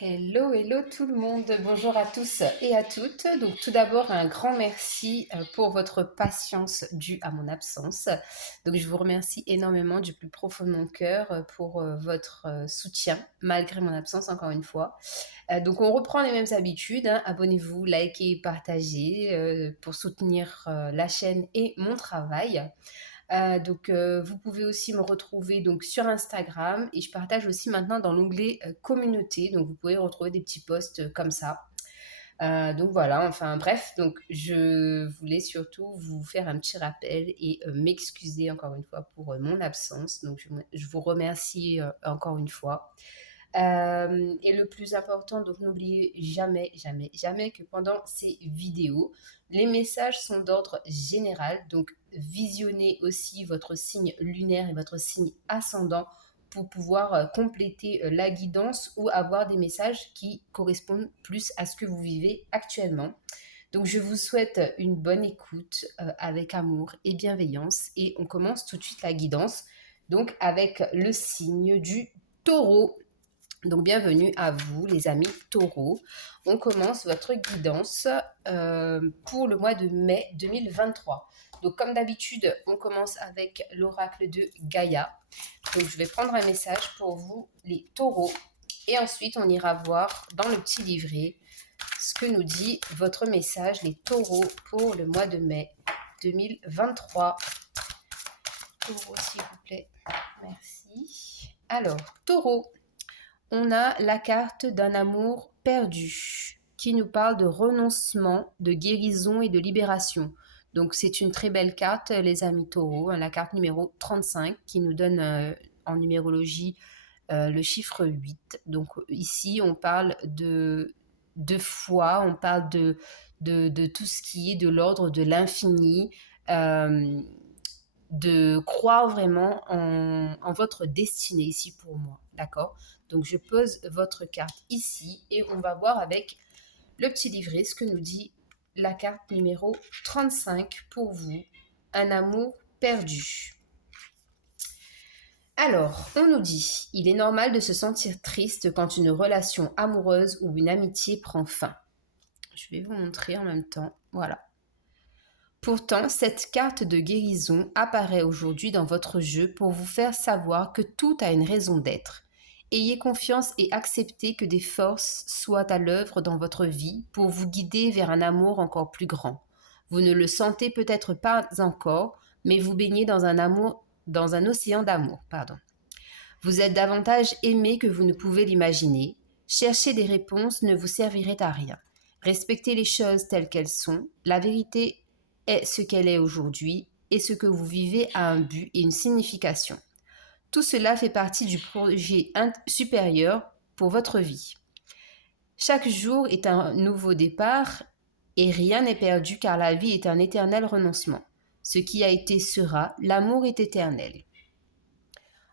Hello, hello tout le monde. Bonjour à tous et à toutes. Donc tout d'abord un grand merci pour votre patience due à mon absence. Donc je vous remercie énormément du plus profond de mon cœur pour votre soutien malgré mon absence encore une fois. Donc on reprend les mêmes habitudes, hein. Abonnez-vous, likez, partagez pour soutenir la chaîne et mon travail. Vous pouvez aussi me retrouver donc sur Instagram et je partage aussi maintenant dans l'onglet communauté. Donc vous pouvez retrouver des petits posts comme ça. Donc voilà, enfin bref, donc je voulais surtout vous faire un petit rappel et m'excuser encore une fois pour mon absence. Donc je vous remercie encore une fois. Et le plus important, donc n'oubliez jamais, jamais, jamais que pendant ces vidéos, les messages sont d'ordre général. Donc visionnez aussi votre signe lunaire et votre signe ascendant pour pouvoir compléter la guidance ou avoir des messages qui correspondent plus à ce que vous vivez actuellement. Donc je vous souhaite une bonne écoute avec amour et bienveillance et on commence tout de suite la guidance donc avec le signe du taureau. Donc bienvenue à vous les amis taureaux. On commence votre guidance pour le mois de mai 2023. Donc comme d'habitude, on commence avec l'oracle de Gaïa. Donc je vais prendre un message pour vous les taureaux et ensuite on ira voir dans le petit livret ce que nous dit votre message les taureaux pour le mois de mai 2023. Taureau s'il vous plaît. Merci. Alors, taureau. On a la carte d'un amour perdu qui nous parle de renoncement, de guérison et de libération. Donc c'est une très belle carte, les amis taureaux, la carte numéro 35 qui nous donne en numérologie le chiffre 8. Donc ici on parle de foi, on parle de tout ce qui est de l'ordre de l'infini, de croire vraiment en votre destinée ici pour moi, d'accord? Donc je pose votre carte ici et on va voir avec le petit livret ce que nous dit la carte numéro 35 pour vous, un amour perdu. Alors, on nous dit, il est normal de se sentir triste quand une relation amoureuse ou une amitié prend fin. Je vais vous montrer en même temps, voilà. Pourtant, cette carte de guérison apparaît aujourd'hui dans votre jeu pour vous faire savoir que tout a une raison d'être. Ayez confiance et acceptez que des forces soient à l'œuvre dans votre vie pour vous guider vers un amour encore plus grand. Vous ne le sentez peut-être pas encore, mais vous baignez dans un océan d'amour, pardon. Vous êtes davantage aimé que vous ne pouvez l'imaginer. Chercher des réponses ne vous servirait à rien. Respectez les choses telles qu'elles sont. La vérité est ce qu'elle est aujourd'hui et ce que vous vivez a un but et une signification. Tout cela fait partie du projet supérieur pour votre vie. Chaque jour est un nouveau départ et rien n'est perdu car la vie est un éternel renoncement. Ce qui a été sera, l'amour est éternel.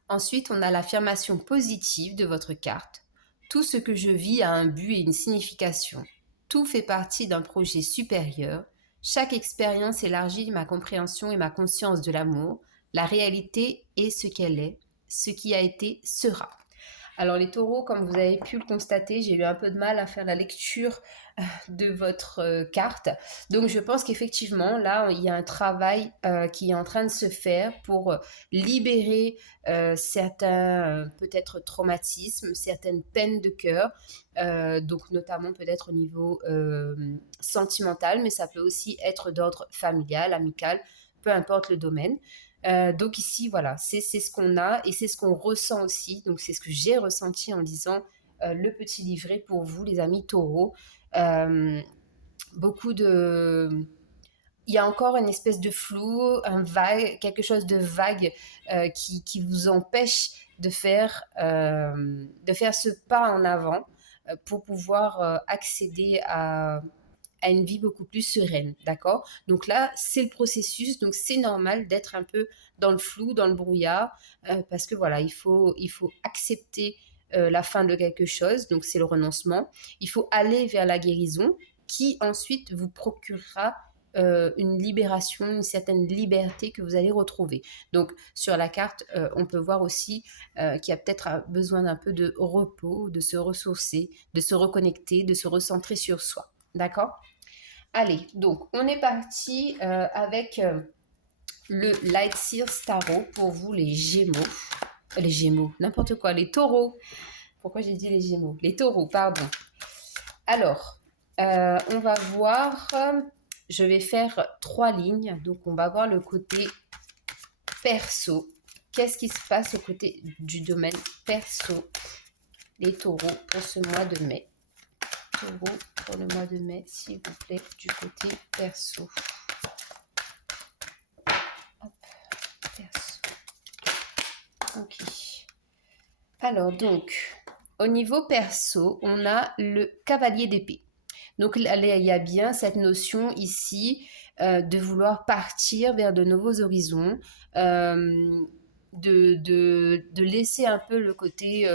Ensuite, on a l'affirmation positive de votre carte. Tout ce que je vis a un but et une signification. Tout fait partie d'un projet supérieur. Chaque expérience élargit ma compréhension et ma conscience de l'amour. La réalité est ce qu'elle est. Ce qui a été sera. Alors les taureaux, comme vous avez pu le constater, j'ai eu un peu de mal à faire la lecture de votre carte. Donc je pense qu'effectivement, là, il y a un travail qui est en train de se faire pour libérer certains peut-être traumatismes, certaines peines de cœur, donc notamment peut-être au niveau sentimental, mais ça peut aussi être d'ordre familial, amical, peu importe le domaine. Donc ici, voilà, c'est ce qu'on a et c'est ce qu'on ressent aussi. Donc c'est ce que j'ai ressenti en lisant le petit livret pour vous, les amis taureaux. Beaucoup de... Il y a encore une espèce de flou, quelque chose de vague qui vous empêche de faire ce pas en avant pour pouvoir accéder à une vie beaucoup plus sereine, d'accord? Donc là, c'est le processus, donc c'est normal d'être un peu dans le flou, dans le brouillard, parce que voilà, il faut accepter la fin de quelque chose, donc c'est le renoncement. Il faut aller vers la guérison qui ensuite vous procurera une libération, une certaine liberté que vous allez retrouver. Donc, sur la carte, on peut voir aussi qu'il y a peut-être besoin d'un peu de repos, de se ressourcer, de se reconnecter, de se recentrer sur soi. D'accord? Allez, donc, on est parti avec le Light Sears Tarot pour vous, les Gémeaux. Les Gémeaux, n'importe quoi, les Taureaux. Pourquoi j'ai dit les Gémeaux? Les Taureaux, pardon. Alors, on va voir, je vais faire 3 lignes. Donc, on va voir le côté perso. Qu'est-ce qui se passe au côté du domaine perso? Les taureaux pour ce mois de mai. Taureaux pour le mois de mai, s'il vous plaît, du côté perso. Hop, perso. Ok. Alors, donc, au niveau perso, on a le cavalier d'épée. Donc, il y a bien cette notion ici de vouloir partir vers de nouveaux horizons, de laisser un peu le côté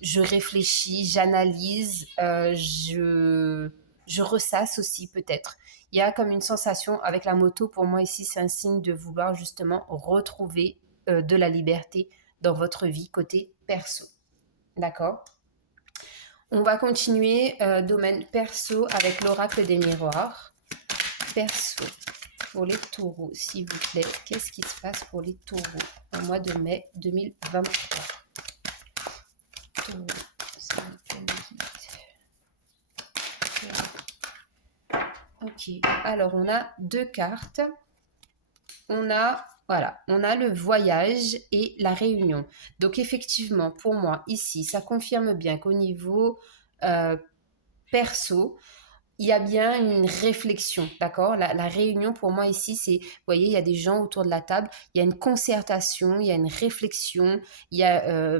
je réfléchis, j'analyse, je ressasse aussi peut-être. Il y a comme une sensation avec la moto, pour moi ici, c'est un signe de vouloir justement retrouver de la liberté dans votre vie côté perso. D'accord? On va continuer domaine perso avec l'oracle des miroirs. Perso pour les taureaux, s'il vous plaît. Qu'est-ce qui se passe pour les taureaux au mois de mai 2023? Taureaux, s'il vous plaît, ok, alors on a 2 cartes. On a le voyage et la réunion. Donc effectivement, pour moi, ici, ça confirme bien qu'au niveau perso, il y a bien une réflexion, d'accord? La réunion, pour moi, ici, c'est, vous voyez, il y a des gens autour de la table, il y a une concertation, il y a une réflexion, il y a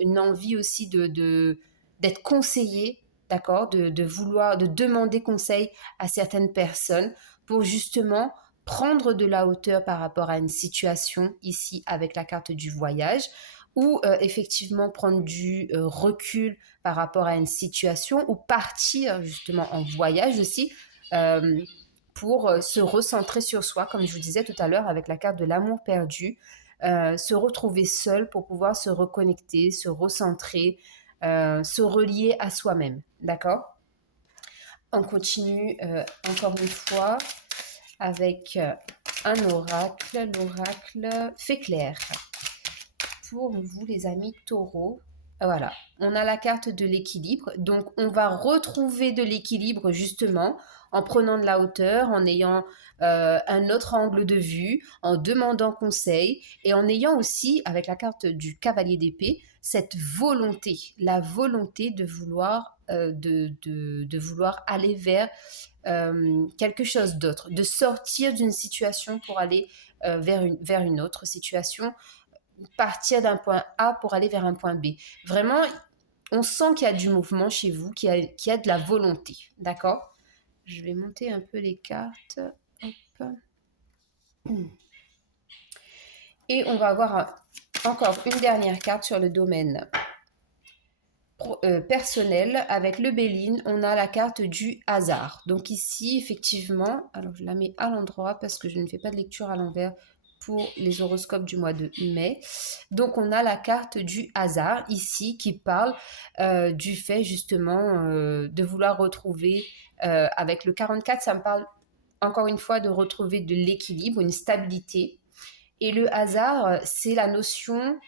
une envie aussi d'être conseillé, d'accord? De vouloir, de demander conseil à certaines personnes pour justement prendre de la hauteur par rapport à une situation ici avec la carte du voyage ou effectivement prendre du recul par rapport à une situation ou partir justement en voyage aussi pour se recentrer sur soi, comme je vous disais tout à l'heure avec la carte de l'amour perdu, se retrouver seul pour pouvoir se reconnecter, se recentrer, se relier à soi-même, d'accord? On continue encore une fois avec un oracle, l'oracle fait clair. Pour vous les amis taureaux, voilà, on a la carte de l'équilibre, donc on va retrouver de l'équilibre justement en prenant de la hauteur, en ayant un autre angle de vue, en demandant conseil et en ayant aussi, avec la carte du cavalier d'épée, cette volonté, la volonté de vouloir, de vouloir aller vers quelque chose d'autre, de sortir d'une situation pour aller vers une autre situation, partir d'un point A pour aller vers un point B. Vraiment, on sent qu'il y a du mouvement chez vous, qu'il y a de la volonté. D'accord? Je vais monter un peu les cartes. Hop. Et on va avoir encore une dernière carte sur le domaine personnel. Avec le Béline, on a la carte du hasard. Donc ici, effectivement, alors je la mets à l'endroit parce que je ne fais pas de lecture à l'envers pour les horoscopes du mois de mai. Donc on a la carte du hasard ici qui parle du fait justement de vouloir retrouver, avec le 44, ça me parle encore une fois de retrouver de l'équilibre, une stabilité. Et le hasard, c'est la notion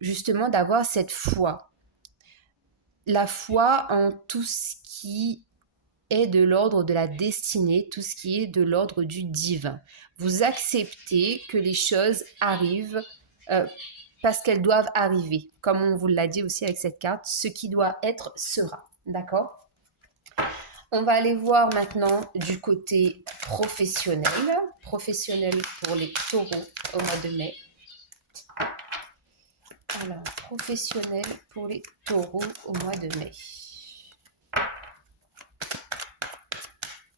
justement d'avoir cette foi. La foi en tout ce qui est de l'ordre de la destinée, tout ce qui est de l'ordre du divin. Vous acceptez que les choses arrivent parce qu'elles doivent arriver. Comme on vous l'a dit aussi avec cette carte, ce qui doit être sera. D'accord? On va aller voir maintenant du côté professionnel. Professionnel pour les taureaux au mois de mai. Alors, professionnel pour les taureaux au mois de mai.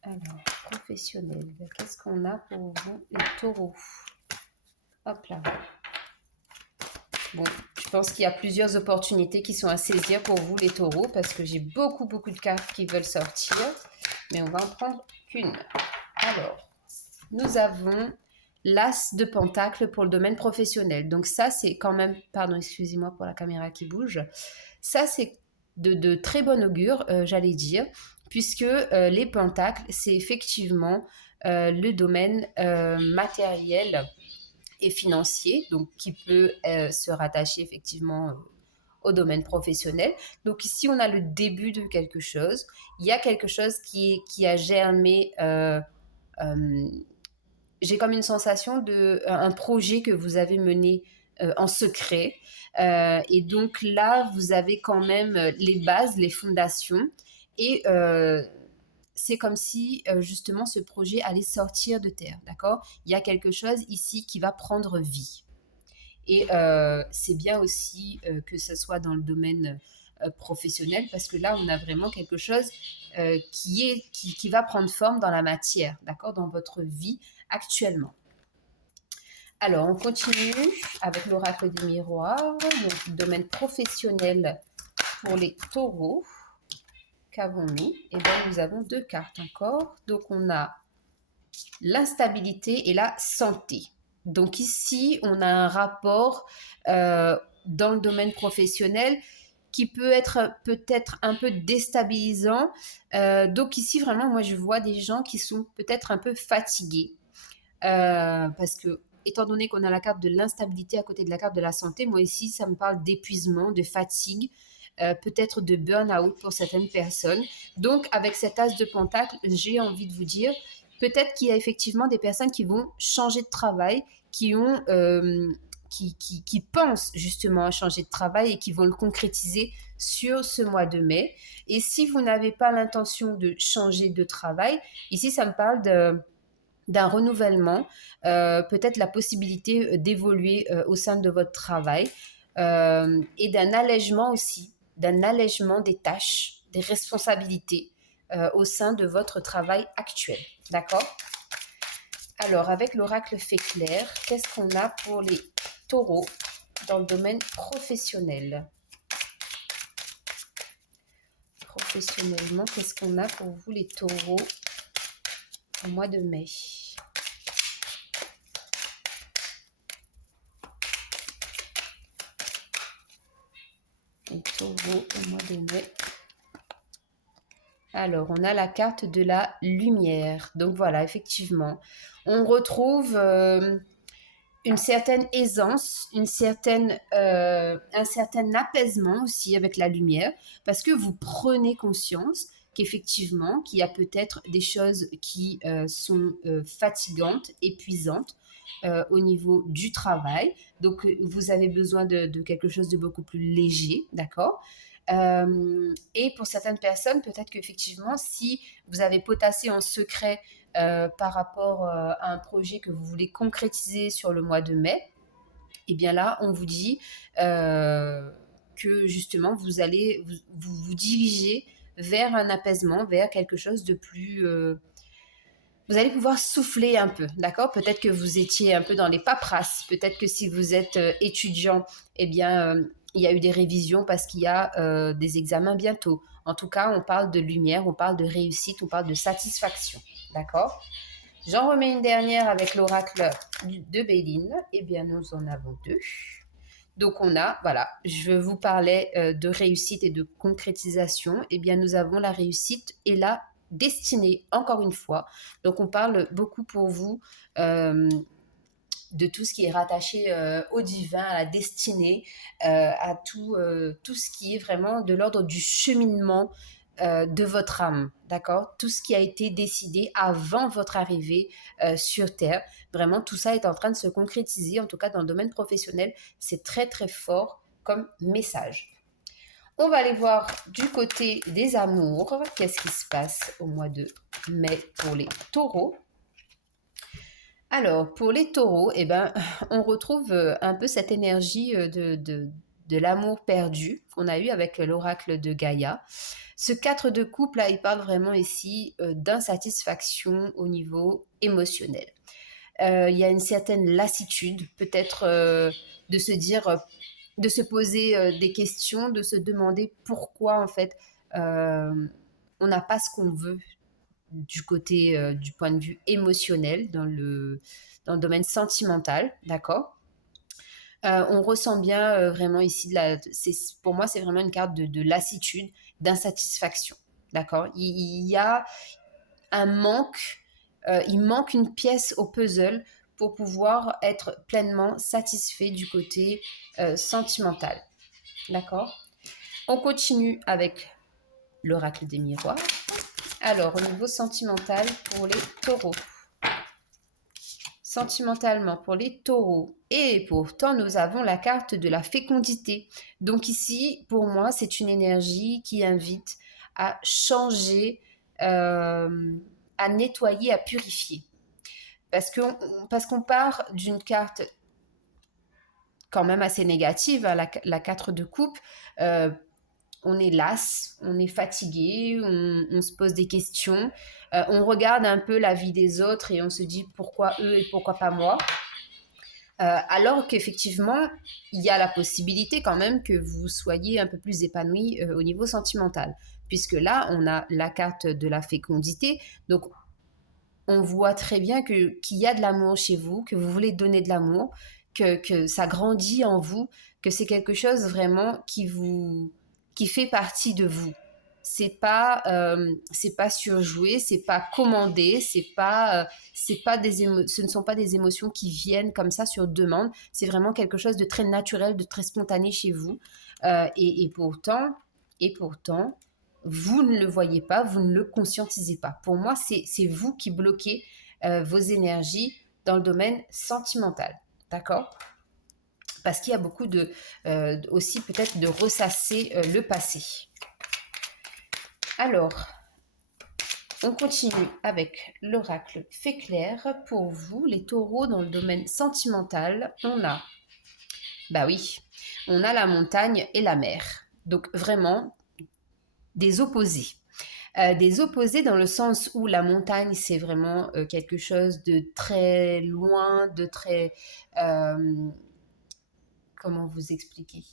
Alors, professionnel, qu'est-ce qu'on a pour vous, les taureaux? Hop là. Bon, je pense qu'il y a plusieurs opportunités qui sont à saisir pour vous, les taureaux, parce que j'ai beaucoup de cartes qui veulent sortir. Mais on va en prendre qu'une. Alors, nous avons l'as de pentacle pour le domaine professionnel. Donc ça, c'est quand même, pardon, excusez-moi pour la caméra qui bouge, ça, c'est de très bon augure, j'allais dire, puisque les pentacles, c'est effectivement le domaine matériel et financier, donc qui peut se rattacher effectivement au domaine professionnel. Donc ici, on a le début de quelque chose. Il y a quelque chose qui a germé. J'ai comme une sensation de un projet que vous avez mené en secret. Et donc là, vous avez quand même les bases, les fondations. Et c'est comme si justement ce projet allait sortir de terre, d'accord? Il y a quelque chose ici qui va prendre vie. Et c'est bien aussi que ce soit dans le domaine professionnel, parce que là, on a vraiment quelque chose qui va prendre forme dans la matière, d'accord, dans votre vie actuellement. Alors, on continue avec l'oracle du miroir, donc domaine professionnel pour les taureaux. Qu'avons-nous? Eh bien, nous avons deux cartes encore. Donc, on a l'instabilité et la santé. Donc ici, on a un rapport dans le domaine professionnel qui peut être peut-être un peu déstabilisant. Donc ici, vraiment, moi, je vois des gens qui sont peut-être un peu fatigués. Parce que, étant donné qu'on a la carte de l'instabilité à côté de la carte de la santé, moi ici, ça me parle d'épuisement, de fatigue, peut-être de burn-out pour certaines personnes. Donc, avec cet as de pentacle, j'ai envie de vous dire, peut-être qu'il y a effectivement des personnes qui vont changer de travail, qui ont... qui pensent justement à changer de travail et qui vont le concrétiser sur ce mois de mai. Et si vous n'avez pas l'intention de changer de travail, ici ça me parle d'un renouvellement, peut-être la possibilité d'évoluer au sein de votre travail et d'un allègement aussi, d'un allègement des tâches, des responsabilités au sein de votre travail actuel. D'accord? Alors, avec l'oracle fait clair, qu'est-ce qu'on a pour les taureaux dans le domaine professionnel? Professionnellement, qu'est-ce qu'on a pour vous les taureaux au mois de mai? Les taureaux au mois de mai. Alors, on a la carte de la lumière. Donc voilà, effectivement, on retrouve une certaine aisance, un certain apaisement aussi avec la lumière, parce que vous prenez conscience qu'effectivement, qu'il y a peut-être des choses qui sont fatigantes, épuisantes au niveau du travail. Donc, vous avez besoin de quelque chose de beaucoup plus léger, d'accord? Et pour certaines personnes, peut-être qu'effectivement, si vous avez potassé en secret par rapport à un projet que vous voulez concrétiser sur le mois de mai, et bien là, on vous dit que justement, vous allez vous diriger vers un apaisement, vers quelque chose de plus... vous allez pouvoir souffler un peu, d'accord? Peut-être que vous étiez un peu dans les paperasses, peut-être que si vous êtes étudiant, eh bien, il y a eu des révisions parce qu'il y a des examens bientôt. En tout cas, on parle de lumière, on parle de réussite, on parle de satisfaction, d'accord? J'en remets une dernière avec l'oracle de Béline. Eh bien, nous en avons deux. Donc, on a, voilà, je vous parlais de réussite et de concrétisation. Eh bien, nous avons la réussite et la destinée, encore une fois. Donc, on parle beaucoup pour vous de tout ce qui est rattaché au divin, à la destinée, à tout ce qui est vraiment de l'ordre du cheminement de votre âme, d'accord? Tout ce qui a été décidé avant votre arrivée sur Terre. Vraiment, tout ça est en train de se concrétiser, en tout cas dans le domaine professionnel. C'est très, très fort comme message. On va aller voir du côté des amours. Qu'est-ce qui se passe au mois de mai pour les taureaux? Alors, pour les taureaux, eh ben, on retrouve un peu cette énergie de l'amour perdu qu'on a eu avec l'oracle de Gaïa. Ce 4 de coupe, là, il parle vraiment ici d'insatisfaction au niveau émotionnel. Il y a une certaine lassitude, peut-être de se dire, de se poser des questions, de se demander pourquoi, en fait, on n'a pas ce qu'on veut du côté, du point de vue émotionnel, dans le domaine sentimental, d'accord. On ressent bien vraiment ici, pour moi, c'est vraiment une carte de lassitude, d'insatisfaction, d'accord. Il y a un manque, il manque une pièce au puzzle pour pouvoir être pleinement satisfait du côté sentimental, d'accord. On continue avec l'oracle des miroirs. Alors, au niveau sentimental pour les taureaux. Sentimentalement pour les taureaux. Et pourtant, nous avons la carte de la fécondité. Donc ici, pour moi, c'est une énergie qui invite à changer, à nettoyer, à purifier. Parce qu'on part d'une carte quand même assez négative, hein, la 4 de coupe. On est las, on est fatigué, on se pose des questions, on regarde un peu la vie des autres et on se dit pourquoi eux et pourquoi pas moi. Alors qu'effectivement, il y a la possibilité quand même que vous soyez un peu plus épanoui au niveau sentimental. Puisque là, on a la carte de la fécondité. Donc, on voit très bien qu'il y a de l'amour chez vous, que vous voulez donner de l'amour, que ça grandit en vous, que c'est quelque chose vraiment qui fait partie de vous. C'est pas surjoué, c'est pas commandé, ce ne sont pas des émotions qui viennent comme ça sur demande. C'est vraiment quelque chose de très naturel, de très spontané chez vous. Et pourtant, vous ne le voyez pas, vous ne le conscientisez pas. Pour moi, c'est vous qui bloquez vos énergies dans le domaine sentimental. D'accord. Parce qu'il y a beaucoup aussi peut-être de ressasser le passé. Alors, on continue avec l'oracle fait clair. Pour vous, les taureaux, dans le domaine sentimental, bah oui, on a la montagne et la mer. Donc vraiment, des opposés. Des opposés dans le sens où la montagne, c'est vraiment quelque chose de très loin, de très... comment vous expliquer?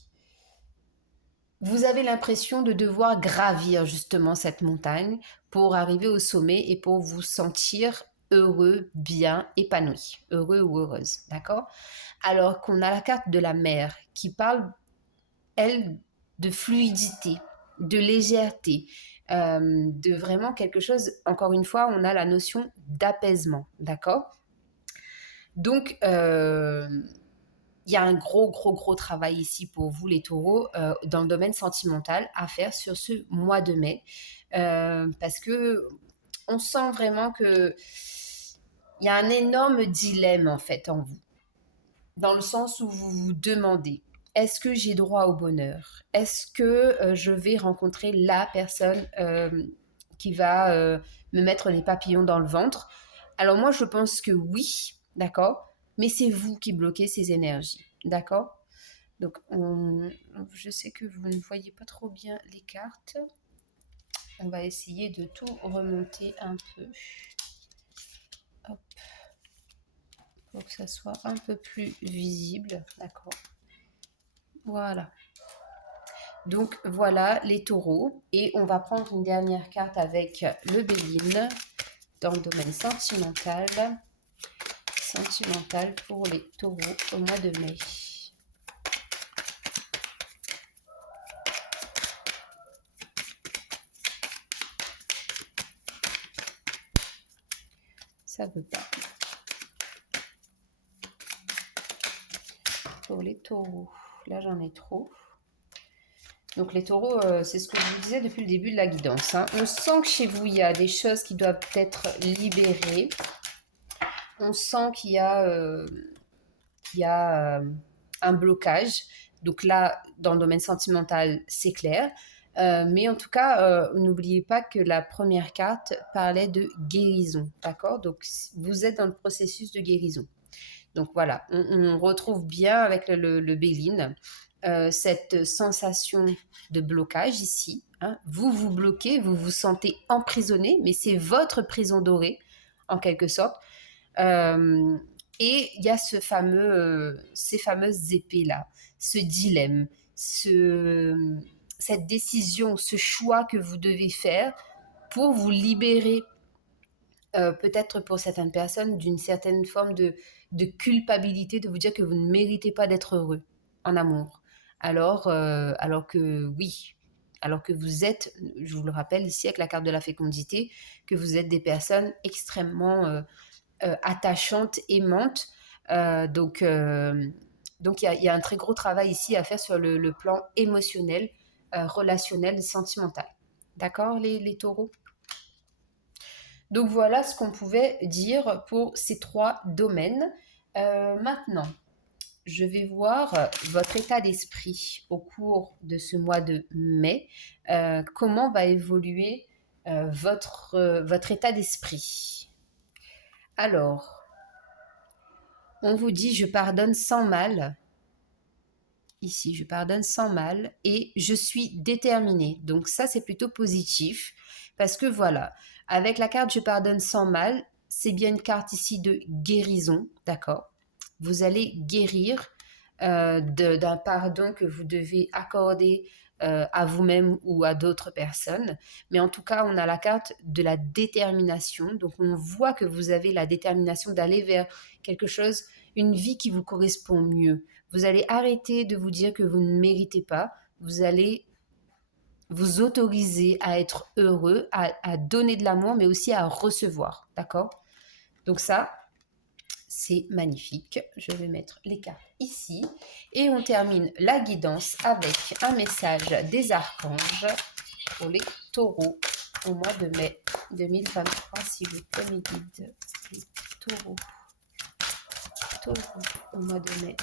Vous avez l'impression de devoir gravir justement cette montagne pour arriver au sommet et pour vous sentir heureux, bien, épanoui, heureux ou heureuse, d'accord. Alors qu'on a la carte de la mer qui parle, elle, de fluidité, de légèreté, de vraiment quelque chose, encore une fois, on a la notion d'apaisement, d'accord. Donc, il y a un gros, gros, gros travail ici pour vous, les taureaux, dans le domaine sentimental à faire sur ce mois de mai. Parce que on sent vraiment qu'il y a un énorme dilemme, en fait, en vous. Dans le sens où vous vous demandez, est-ce que j'ai droit au bonheur? Est-ce que je vais rencontrer la personne qui va me mettre les papillons dans le ventre? Alors moi, je pense que oui, d'accord? Mais c'est vous qui bloquez ces énergies, d'accord? Donc, je sais que vous ne voyez pas trop bien les cartes. On va essayer de tout remonter un peu. Hop. Pour que ça soit un peu plus visible, d'accord? Voilà. Donc, voilà les taureaux. Et on va prendre une dernière carte avec le Béline dans le domaine sentimental. Sentimental pour les taureaux au mois de mai. Ça veut pas. Pour les taureaux, là j'en ai trop. Donc les taureaux, c'est ce que je vous disais depuis le début de la guidance, hein. On sent que chez vous, il y a des choses qui doivent être libérées. On sent qu'il y a, un blocage. Donc là, dans le domaine sentimental, c'est clair. Mais en tout cas, n'oubliez pas que la première carte parlait de guérison, d'accord? Donc, vous êtes dans le processus de guérison. Donc voilà, on retrouve bien avec le Béline cette sensation de blocage ici, hein. Vous vous bloquez, vous vous sentez emprisonné, mais c'est votre prison dorée, en quelque sorte. Et il y a ces fameuses épées-là, ce dilemme, cette décision, ce choix que vous devez faire pour vous libérer peut-être pour certaines personnes, d'une certaine forme de culpabilité de vous dire que vous ne méritez pas d'être heureux en amour. Alors que oui, alors que vous êtes, je vous le rappelle ici avec la carte de la fécondité, que vous êtes des personnes extrêmement attachantes, aimantes. Euh, donc, euh, donc il y a un très gros travail ici à faire sur le plan émotionnel, relationnel, sentimental. D'accord, les taureaux? Donc voilà ce qu'on pouvait dire pour ces trois domaines. Maintenant, je vais voir votre état d'esprit au cours de ce mois de mai. Comment va évoluer votre état d'esprit? Alors, on vous dit je pardonne sans mal. Ici, je pardonne sans mal et je suis déterminée. Donc ça, c'est plutôt positif parce que voilà, avec la carte je pardonne sans mal, c'est bien une carte ici de guérison, d'accord? Vous allez guérir d'un pardon que vous devez accorder à vous-même ou à d'autres personnes. Mais en tout cas, on a la carte de la détermination. Donc on voit que vous avez la détermination d'aller vers quelque chose, une vie qui vous correspond mieux. Vous allez arrêter de vous dire que vous ne méritez pas. Vous allez vous autoriser à être heureux, à donner de l'amour, mais aussi à recevoir. D'accord? Donc ça, c'est magnifique. Je vais mettre les cartes ici. Et on termine la guidance avec un message des archanges pour les taureaux au mois de mai 2023. S'il vous plaît, mes guides, les taureaux. Taureaux au mois de mai.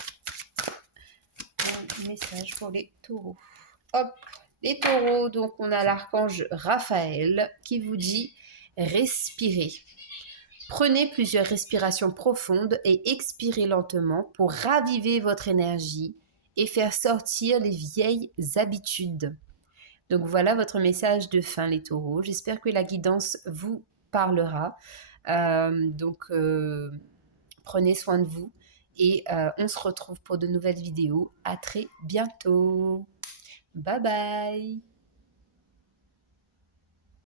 Un message pour les taureaux. Hop, les taureaux, donc on a l'archange Raphaël qui vous dit respirez. Prenez plusieurs respirations profondes et expirez lentement pour raviver votre énergie et faire sortir les vieilles habitudes. Donc voilà votre message de fin les taureaux. J'espère que la guidance vous parlera. Prenez soin de vous et on se retrouve pour de nouvelles vidéos. À très bientôt. Bye bye.